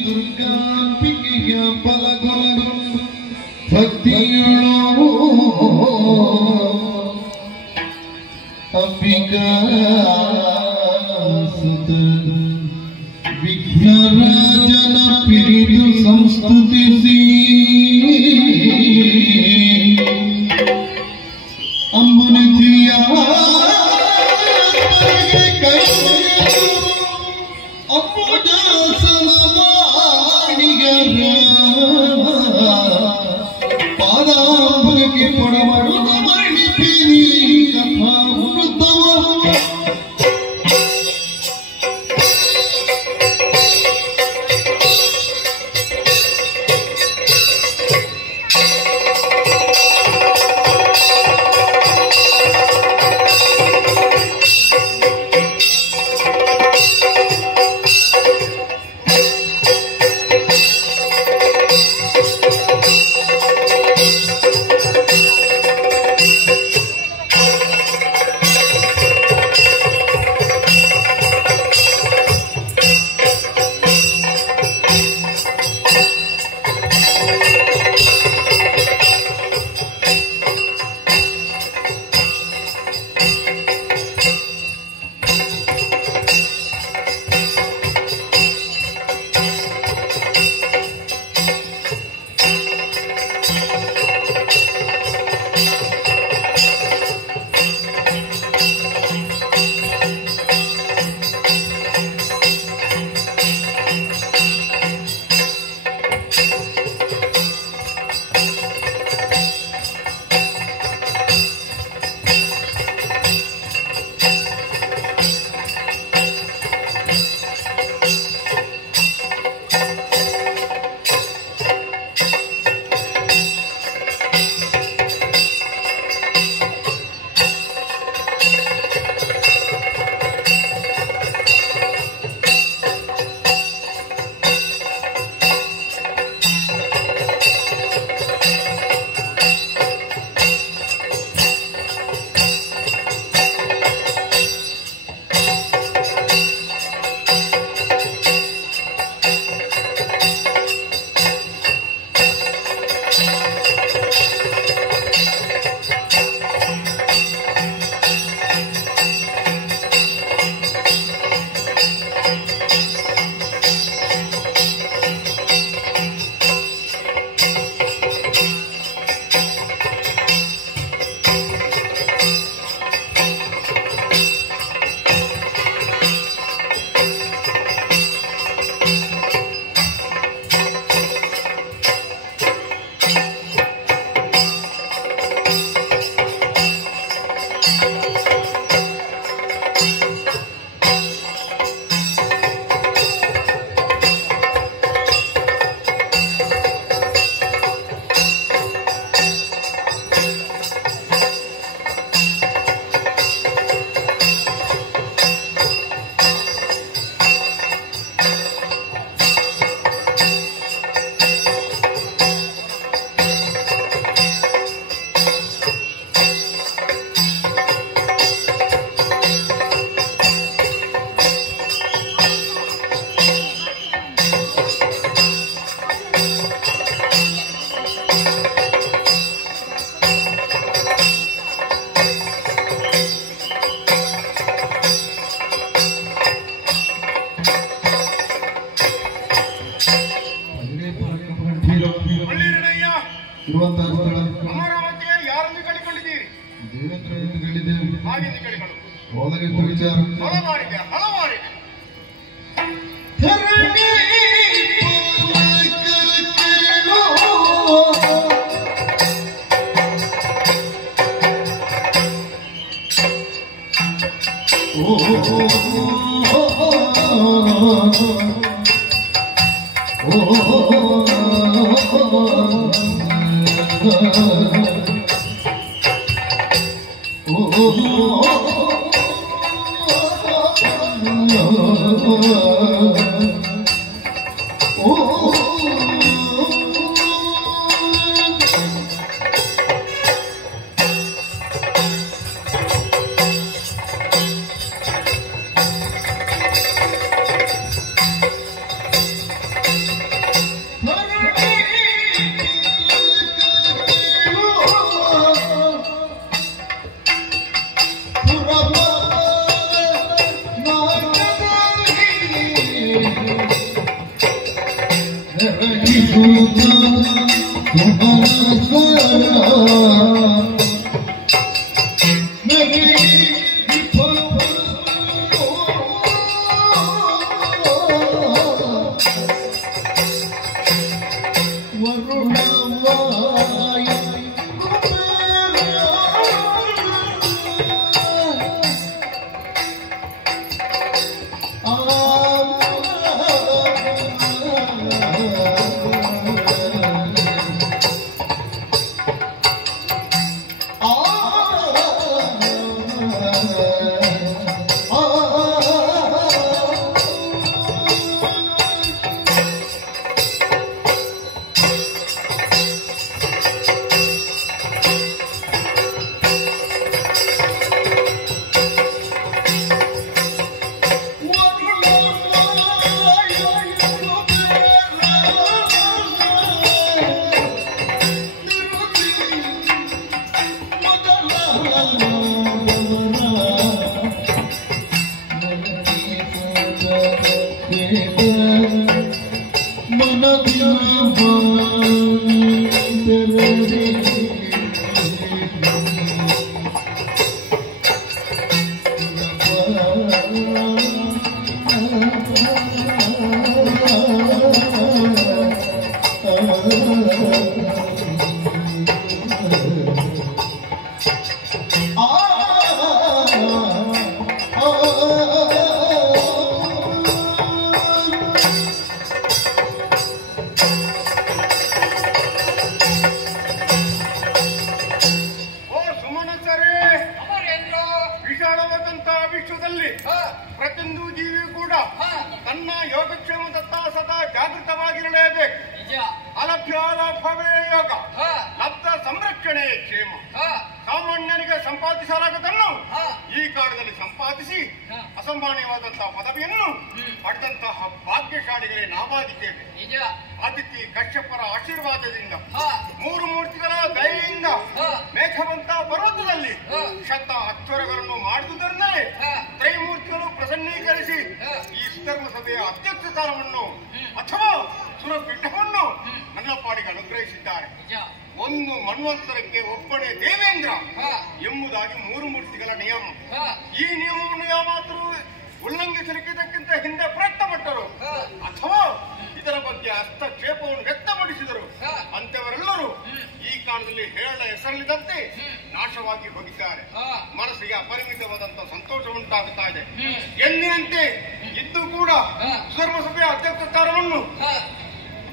ದುರ್ಗಾಂಬಿಕೆಯ ಫಲಗಳು ಭಕ್ತಿಯುಳ್ಳವು ಅಂಬಿಕಾ ಸುತ ವಿಘ್ನರಾಜನ ಪಿರಿದು ಸಂಸ್ತುತಿಸಿ ಅಂಬುನಿಧಿಯ ಪಾದಾಂಬುಗೆ ಪೊಡಮಡುಗ ಮಣಿಪಿನಿ ಕಥಾಮೃತವ ಅಮರಾವತಿಯ ಯಾರನ್ನು ಕಳಿಕೊಂಡಿದ್ದೀರಿ? ದೇವೇಂದ್ರ ಎಂದು ಹೇಳಿದ್ದೇವೆ. ಹಾಗೆಂದು ಕಳಿಗಳು ಹೋದರಿದ್ದ ವಿಚಾರ ಹಲವಾರಿದೆ ಹಲವಾರಿದೆ. ಪ್ರತಿಯೊಂದು ಜೀವಿ ಕೂಡ ತನ್ನ ಯೋಗಕ್ಷೇಮದತ್ತ ಸದಾ ಜಾಗೃತವಾಗಿರಲೇಬೇಕು. ಅಲಭ್ಯಾಲಭವೇ ಯೋಗ, ಲಬ್ಧ ಸಂರಕ್ಷಣೆ ಕ್ಷೇಮ. ಸಾಮಾನ್ಯನಿಗೆ ಸಂಪಾದಿಸಲಾಗದನ್ನು ಈ ಕಾಲದಲ್ಲಿ ಸಂಪಾದಿಸಿ ಅಸಾಮಾನ್ಯವಾದಂತಹ ಪದವಿಯನ್ನು ಪಡೆದಂತಹ ಭಾಗ್ಯಶಾಲಿಗಳೇ ನಾವಾಗಿದ್ದೇವೆ. ಆದಿತ್ಯ ಕಶ್ಯಪರ ಆಶೀರ್ವಾದದಿಂದ, ಮೂರು ಮೂರ್ತಿಗಳ ದಯೆಯಿಂದ ಮೇಘವಂತ ಪರ್ವತದಲ್ಲಿ ಶತ ಅಕ್ಷರಗಳನ್ನು ಮಾಡಿದುದರಿಂದಲೇ ತ್ರೈಮೂರ್ತಿಗಳು ಪ್ರಸನ್ನೀಕರಿಸಿ ಈ ಸುಧರ್ಮ ಸಭೆಯ ಅಧ್ಯಕ್ಷ ಸ್ಥಾನವನ್ನು ಅಥವಾ ಸುರಪೀಠವನ್ನು ನನ್ನ ಪಾಡಿಗೆ ಅನುಗ್ರಹಿಸಿದ್ದಾರೆ. ಒಂದು ಮನ್ವಂತರಕ್ಕೆ ಒಬ್ಬನೇ ದೇವೇಂದ್ರ ಎಂಬುದಾಗಿ ಮೂರು ಮೂರ್ತಿಗಳ ನಿಯಮ. ಈ ನಿಯಮವನ್ನು ಯಾವಾದರೂ ಉಲ್ಲಂಘಿಸಲಿಕ್ಕಿದ್ದಕ್ಕಿಂತ ಹಿಂದೆ ಪ್ರಯತ್ನಪಟ್ಟರು ಅಥವಾ ಇದರ ಬಗ್ಗೆ ಹಸ್ತಕ್ಷೇಪವನ್ನು ವ್ಯಕ್ತಪಡಿಸಿದರು ಅಂತವರೆಲ್ಲರೂ ಈ ಕಾಲದಲ್ಲಿ ಹೇಳ ಹೆಸರಲ್ಲಿದ್ದಂತೆ ನಾಶವಾಗಿ ಹೋಗಿದ್ದಾರೆ. ಮನಸ್ಸಿಗೆ ಅಪರಿಮಿತವಾದಂತಹ ಸಂತೋಷ ಉಂಟಾಗುತ್ತಾ ಇದೆ. ಎಂದಿನಂತೆ ಇದ್ದು ಕೂಡ ಧರ್ಮಸಭೆಯ ಅಧ್ಯಕ್ಷ ಸ್ಥಾನವನ್ನು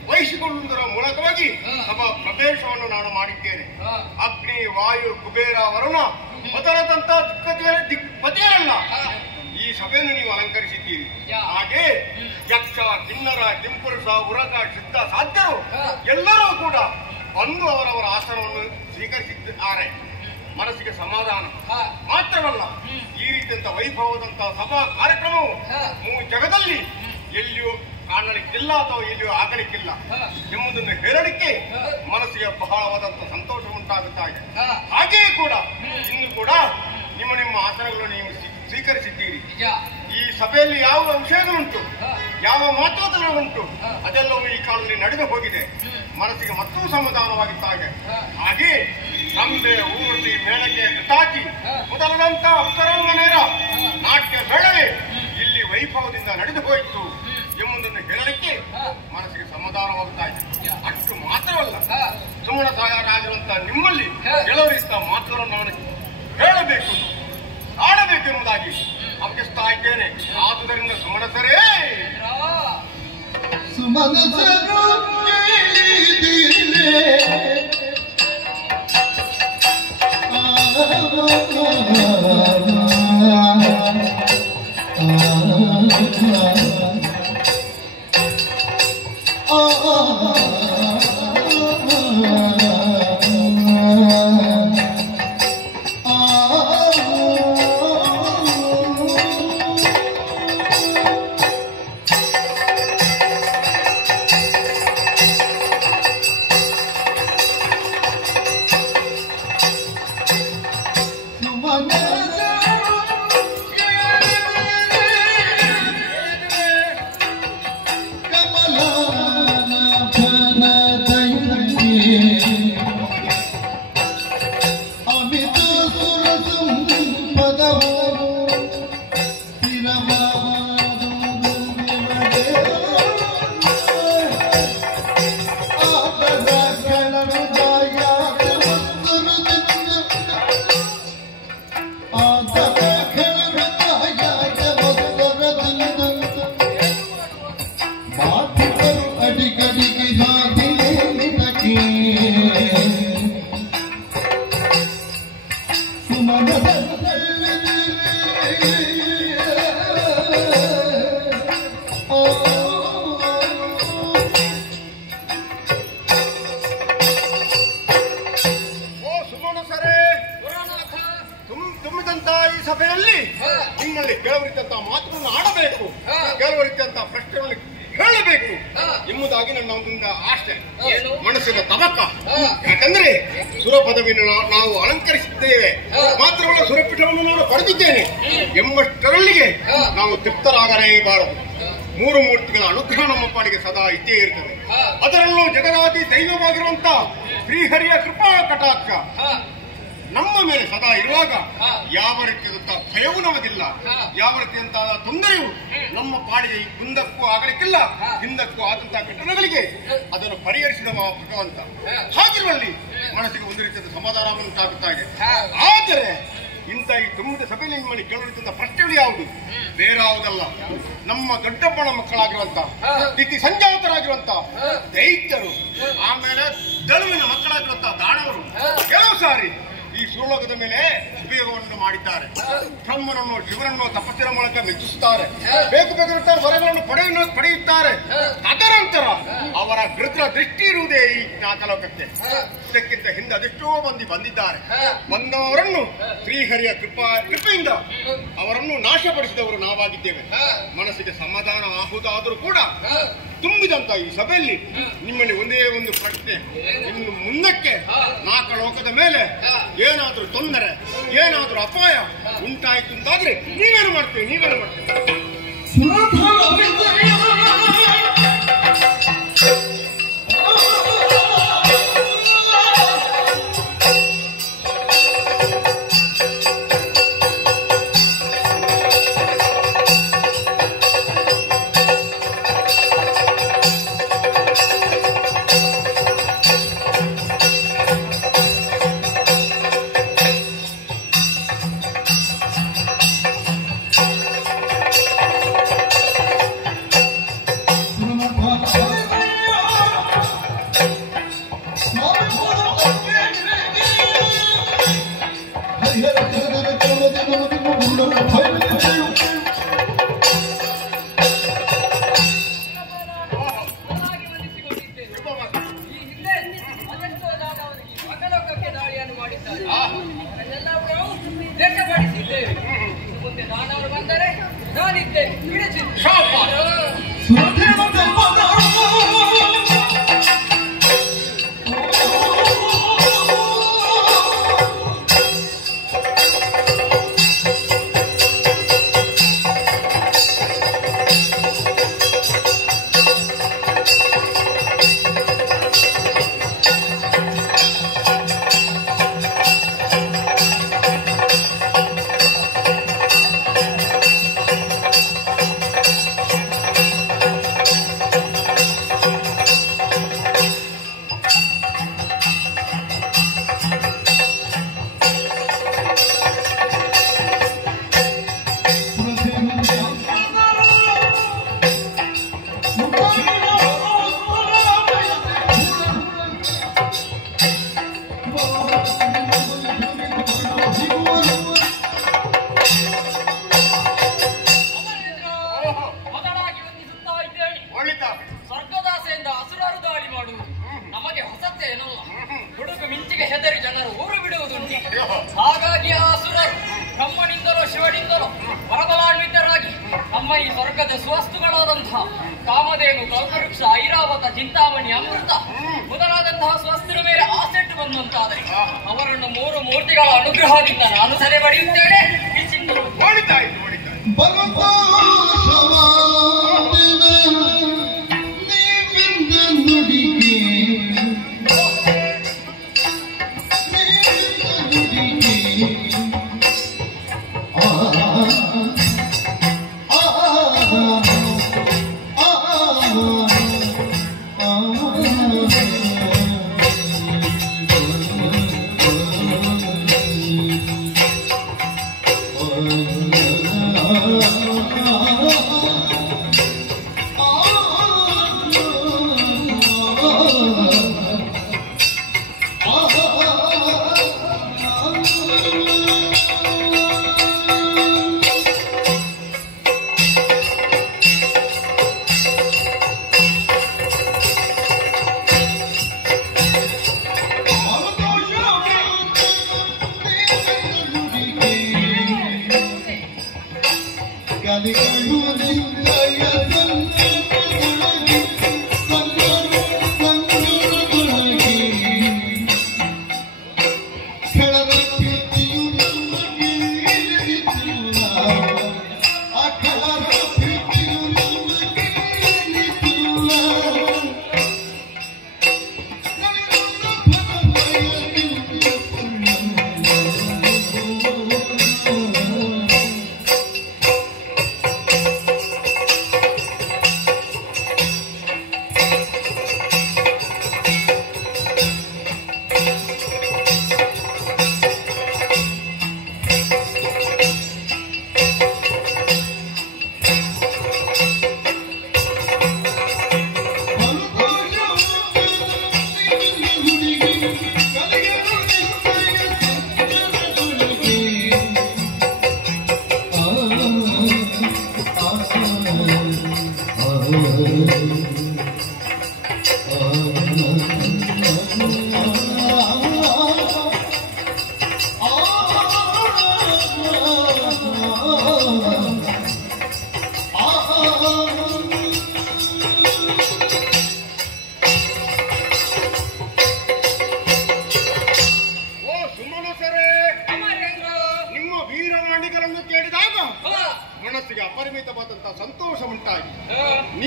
ವಹಿಸಿಕೊಳ್ಳುವುದರ ಮೂಲಕವಾಗಿ ಸಭಾ ಪ್ರವೇಶವನ್ನು ನಾನು ಮಾಡಿದ್ದೇನೆ. ಅಗ್ನಿ, ವಾಯು, ಕುಬೇರ, ವರುಣ ಮೊದಲಾದಂತ ದಿಕ್ಪತಿಯರಲ್ಲ ಈ ಸಭೆಯನ್ನು ನೀವು ಅಲಂಕರಿಸಿದ್ದೀರಿ. ಹಾಗೆ ಯಕ್ಷ, ಕಿನ್ನರ, ಕಿಂಪುರುಷ, ಉರಗ, ಸಿದ್ಧ, ಸಾಧ್ಯರು ಎಲ್ಲರೂ ಕೂಡ ಬಂದು ಅವರವರ ಆಸನವನ್ನು ಸ್ವೀಕರಿಸಿದ್ದಾರೆ. ಮನಸ್ಸಿಗೆ ಸಮಾಧಾನ ಮಾತ್ರವಲ್ಲ, ಈ ರೀತಿಯಂತ ವೈಭವದಂತಹ ಸಭಾ ಕಾರ್ಯಕ್ರಮವು ಜಗದಲ್ಲಿ ಎಲ್ಲಿಯೂ ಕಾಣಲಿಕ್ಕಿಲ್ಲ ಅಥವಾ ಎಲ್ಲಿಯೂ ಆಗಲಿಕ್ಕಿಲ್ಲ ಎಂಬುದನ್ನು ಹೇಳಲಿಕ್ಕೆ ಮನಸ್ಸಿಗೆ ಬಹಳವಾದಂತಹ ಸಂತೋಷ ಉಂಟಾಗುತ್ತಾ ಇದೆ. ಹಾಗೆಯೇ ಕೂಡ ಇನ್ನು ಕೂಡ ನಿಮ್ಮ ನಿಮ್ಮ ಆಸನಗಳನ್ನು ನೀವು ಸ್ವೀಕರಿಸಿದ್ದೀರಿ. ಈ ಸಭೆಯಲ್ಲಿ ಯಾವ ವಿಷಯಗಳುಂಟು, ಯಾವ ಮಹತ್ವದನ್ನುಂಟು ಅದೆಲ್ಲವೂ ಈ ಕಾಲದಲ್ಲಿ ನಡೆದು ಹೋಗಿದೆ. ಮನಸ್ಸಿಗೆ ಮತ್ತೂ ಸಮಾಧಾನವಾಗುತ್ತಾ ಇದೆ. ಹಾಗೆ ಕಂಬೆ, ಊರ್ತಿ, ಮೇಳಕೆ, ಘಟಾಚಿ ಮೊದಲಾದಂತ ಅಪ್ಸರಾಂಗನೇರ ನಾಟ್ಯ ಬೆಳವೆ ಇಲ್ಲಿ ವೈಭವದಿಂದ ನಡೆದು ಹೋಯಿತು ಎಂಬುದನ್ನು ಹೇಳಲಿಕ್ಕೆ ಮನಸ್ಸಿಗೆ ಸಮಾಧಾನವಾಗುತ್ತಾ ಇದೆ. ಅಷ್ಟು ಮಾತ್ರವಲ್ಲ, ಸುಮಣ ಸಾಗರಾಗಿರುವಂತಹ ನಿಮ್ಮಲ್ಲಿ ಕೆಲವರಿಂದ ಮಾತುಗಳನ್ನು ನಾನು ಹೇಳಬೇಕು, ಆಡಬೇಕೆಂಬುದಾಗಿ ಅಭ್ಯಸ್ತಾ ಇದ್ದೇನೆ. ಆದುದರಿಂದ ಸುಮನಸರೇ, ಸುಮನಸರು ಕಮಲ ಎಂಬುದಾಗಿ ನನ್ನ ಒಂದು ಆಶೆ, ಮನಸ್ಸಿನ ತವಕ. ಯಾಕಂದ್ರೆ ಸುರ ಪದವಿಯನ್ನು ನಾವು ಅಲಂಕರಿಸಿದ್ದೇವೆ, ಮಾತ್ರವಲ್ಲ ಸುರಪೀಠವನ್ನು ನಾನು ಪಡೆದಿದ್ದೇನೆ ಎಂಬಷ್ಟರಲ್ಲಿಗೆ ನಾವು ತೃಪ್ತರಾಗಲೇಬಾರದು. ಮೂರು ಮೂರ್ತಿಗಳ ಅನುಗ್ರಹ ನಮ್ಮ ಪಾಡಿಗೆ ಸದಾ ಇದ್ದೇ ಇರ್ತದೆ. ಅದರಲ್ಲೂ ಜಗದಾದಿ ದೈವವಾಗಿರುವಂತ ಶ್ರೀಹರಿಯ ಕೃಪಾ ಕಟಾಕ್ಷ ನಮ್ಮ ಮೇಲೆ ಸದಾ ಇರುವಾಗ ಯಾವ ರೀತಿಯಾದಂತಹ ಭಯವೂ ನಮಗಿಲ್ಲ, ಯಾವ ರೀತಿಯಂತಹ ತೊಂದರೆಯೂ ನಮ್ಮ ಪಾಡಿಗೆ ಮುಂದಕ್ಕೂ ಆಗಲಿಕ್ಕಿಲ್ಲ. ಹಿಂದಕ್ಕೂ ಆದಂತಹ ಘಟನೆಗಳಿಗೆ ಅದನ್ನು ಪರಿಹರಿಸಿದವ ಭಗವಂತ. ಹಾಗಿರುವಲ್ಲಿ ಮನಸ್ಸಿಗೆ ಒಂದು ರೀತಿಯ ಸಮಾಧಾನ ಉಂಟಾಗುತ್ತಾ ಇದೆ. ಆದರೆ ಇಂಥ ಈ ತುಂಬಿದ ಸಭೆಯಲ್ಲಿ ನಿಮ್ಮಲ್ಲಿ ಕೇಳುವಂತಹ ಪ್ರಶ್ನೆಗಳು ಯಾವುದು? ಬೇರಾವುದಲ್ಲ, ನಮ್ಮ ದೊಡ್ಡಪ್ಪನ ಮಕ್ಕಳಾಗಿರುವಂತಹ ತಿಥಿ ಸಂಜಾತರಾಗಿರುವಂತಹ ದೈತ್ಯರು, ಆಮೇಲೆ ದಳುವಿನ ಮಕ್ಕಳಾಗಿರುವಂತಹ ದಾನವರು ಕೆಲವು ಸಾರಿ ಈ ಸುರಲೋಕದ ಮೇಲೆ ಉಪಯೋಗವನ್ನು ಮಾಡಿದ್ದಾರೆ. ಬ್ರಹ್ಮನನ್ನು ಶಿವನನ್ನು ತಪಸ್ಸಿನ ಮೂಲಕ ಮೆಚ್ಚಿಸುತ್ತಾರೆ, ಬೇಕು ಬೇಕಾದಂತಹ ವರಗಳನ್ನು ಪಡೆಯುತ್ತಾರೆ. ತದನಂತರ ಅವರ ಗೃದ್ರ ದೃಷ್ಟಿ ಇರುವುದೇ ಈ ನಾಕಲೋಕಕ್ಕೆ. ಇದಕ್ಕಿಂತ ಹಿಂದೆ ಅದೆಷ್ಟೋ ಮಂದಿ ಬಂದಿದ್ದಾರೆ. ಬಂದವರನ್ನು ಶ್ರೀಹರಿಯ ಕೃಪೆಯಿಂದ ಅವರನ್ನು ನಾಶಪಡಿಸಿದವರು ನಾವಾಗಿದ್ದೇವೆ. ಮನಸ್ಸಿಗೆ ಸಮಾಧಾನ ಆಗುವುದಾದರೂ ಕೂಡ ತುಂಬಿದಂತ ಈ ಸಭೆಯಲ್ಲಿ ನಿಮ್ಮಲ್ಲಿ ಒಂದೇ ಒಂದು ಪ್ರಶ್ನೆ, ಇನ್ನು ಮುಂದಕ್ಕೆ ನಾಕಲೋಕದ ಮೇಲೆ ಏನಾದ್ರೂ ತೊಂದರೆ, ಏನಾದ್ರೂ ಅಪಾಯ ಉಂಟಾಯ್ತು ಅಂತಾದ್ರೆ ನೀವೇನು ಮಾಡ್ತೀವಿ? ಹಾಗಾಗಿ ಆ ಸುರರು ಬ್ರಹ್ಮನಿಂದಲೋ ಶಿವನಿಂದಲೋ ವರಬಲಾನ್ವಿತರಾಗಿ ನಮ್ಮ ಈ ಸ್ವರ್ಗದ ಸ್ವಸ್ತುಗಳಾದಂತಹ ಕಾಮಧೇನು, ಕಲ್ಪವೃಕ್ಷ, ಐರಾವತ, ಚಿಂತಾಮಣಿ, ಅಮೃತ ಮೊದಲಾದಂತಹ ಸ್ವಸ್ತಿನ ಮೇಲೆ ಆಸೆಟ್ಟು ಬಂದಂತಾದರೆ ಅವರನ್ನು ಮೂರು ಮೂರ್ತಿಗಳ ಅನುಗ್ರಹದಿಂದ ನಾನು ಸೆರೆ ಪಡೆಯುತ್ತೇನೆ. Oh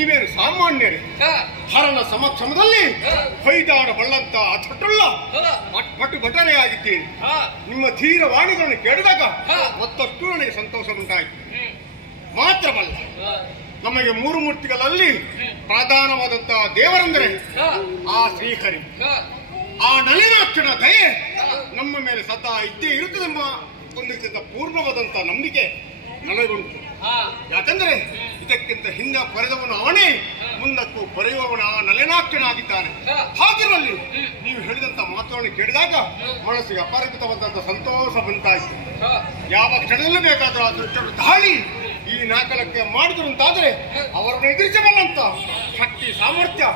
ನೀವೇನು ಸಾಮಾನ್ಯರೇ? ಹರನ ಸಮಕ್ಷಮದಲ್ಲಿ ಹೊಯ್ದಾಡಬಲ್ಲಂತ ಅಚ್ಚುಳ್ಳ ಪಟು ಭಟನೆ ಆಗಿದ್ದೇನೆ. ನಿಮ್ಮ ಧೀರ ವಾಣಿಗಳನ್ನು ಕೇಳಿದಾಗ ಮತ್ತಷ್ಟು ನನಗೆ ಸಂತೋಷ ಉಂಟಾಯಿತು. ಮಾತ್ರವಲ್ಲ, ನಮಗೆ ಮೂರು ಮೂರ್ತಿಗಳಲ್ಲಿ ಪ್ರಧಾನವಾದಂತಹ ದೇವರೆಂದರೆ ಆ ಶ್ರೀಹರಿ. ಆ ನಳಿನಾಕ್ಷಣ ದಯೆ ನಮ್ಮ ಮೇಲೆ ಸದಾ ಇದ್ದೇ ಇರುತ್ತದೆಂಬ ಒಂದು ಪೂರ್ಣವಾದಂತ ನಂಬಿಕೆ ನನಗುಂಟು. ಯಾಕಂದ್ರೆ ಇದಕ್ಕಿಂತ ಹಿಂದೆ ಪಡೆದವನು ಅವನೇ, ಮುಂದಕ್ಕೂ ಪಡೆಯುವವನ ಆ ನಳಿನಾಕ್ಷನಾಗಿದ್ದಾನೆ. ಹಾಗಿರಲಿ ನೀವು ಹೇಳಿದಂತ ಮಾತುಗಳನ್ನು ಕೇಳಿದಾಗ ಮನಸ್ಸಿಗೆ ಅಪರಿಮಿತವಾದಂತ ಸಂತೋಷ ಉಂಟಾಯಿತು. ಯಾವ ಕ್ಷಣದಲ್ಲೂ ಬೇಕಾದ್ರೂ ಆ ದೃಷ್ಟರು ದಾಳಿ ಈ ನಾಲ್ಕಲಕ್ಕೆ ಮಾಡಿದ್ರು ಅಂತಾದ್ರೆ ಅವರನ್ನು ಎದುರಿಸಬಲ್ಲಂತ ಶಕ್ತಿ ಸಾಮರ್ಥ್ಯ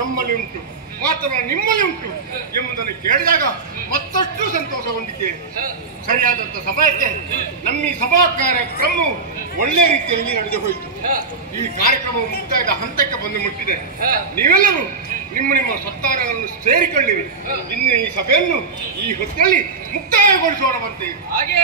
ನಮ್ಮಲ್ಲಿ ಉಂಟು, ಮಾತ್ರ ನಿಮ್ಮಲ್ಲಿ ಉಂಟು ಎಂಬುದನ್ನು ಕೇಳಿದಾಗ ಮತ್ತಷ್ಟು ಸಂತೋಷಗೊಂಡಿದ್ದೇನೆ. ಸರಿಯಾದಂತ ಸಮಯಕ್ಕೆ ನಮ್ಮ ಈ ಸಭಾ ಕಾರ್ಯಕ್ರಮವು ಒಳ್ಳೆ ರೀತಿಯಲ್ಲಿ ನಡೆದು ಹೋಯಿತು. ಈ ಕಾರ್ಯಕ್ರಮವು ಮುಕ್ತಾಯದ ಹಂತಕ್ಕೆ ಬಂದು ಮುಟ್ಟಿದೆ. ನೀವೆಲ್ಲರೂ ನಿಮ್ಮ ನಿಮ್ಮ ಸತ್ತಾರಗಳನ್ನು ಸೇರಿಕೊಳ್ಳಿರಿ. ಇನ್ನು ಈ ಸಭೆಯನ್ನು ಈ ಹೊತ್ತಲ್ಲಿ ಮುಕ್ತಾಯಗೊಳಿಸೋಣ ಬಂತೆ. ಹಾಗೆ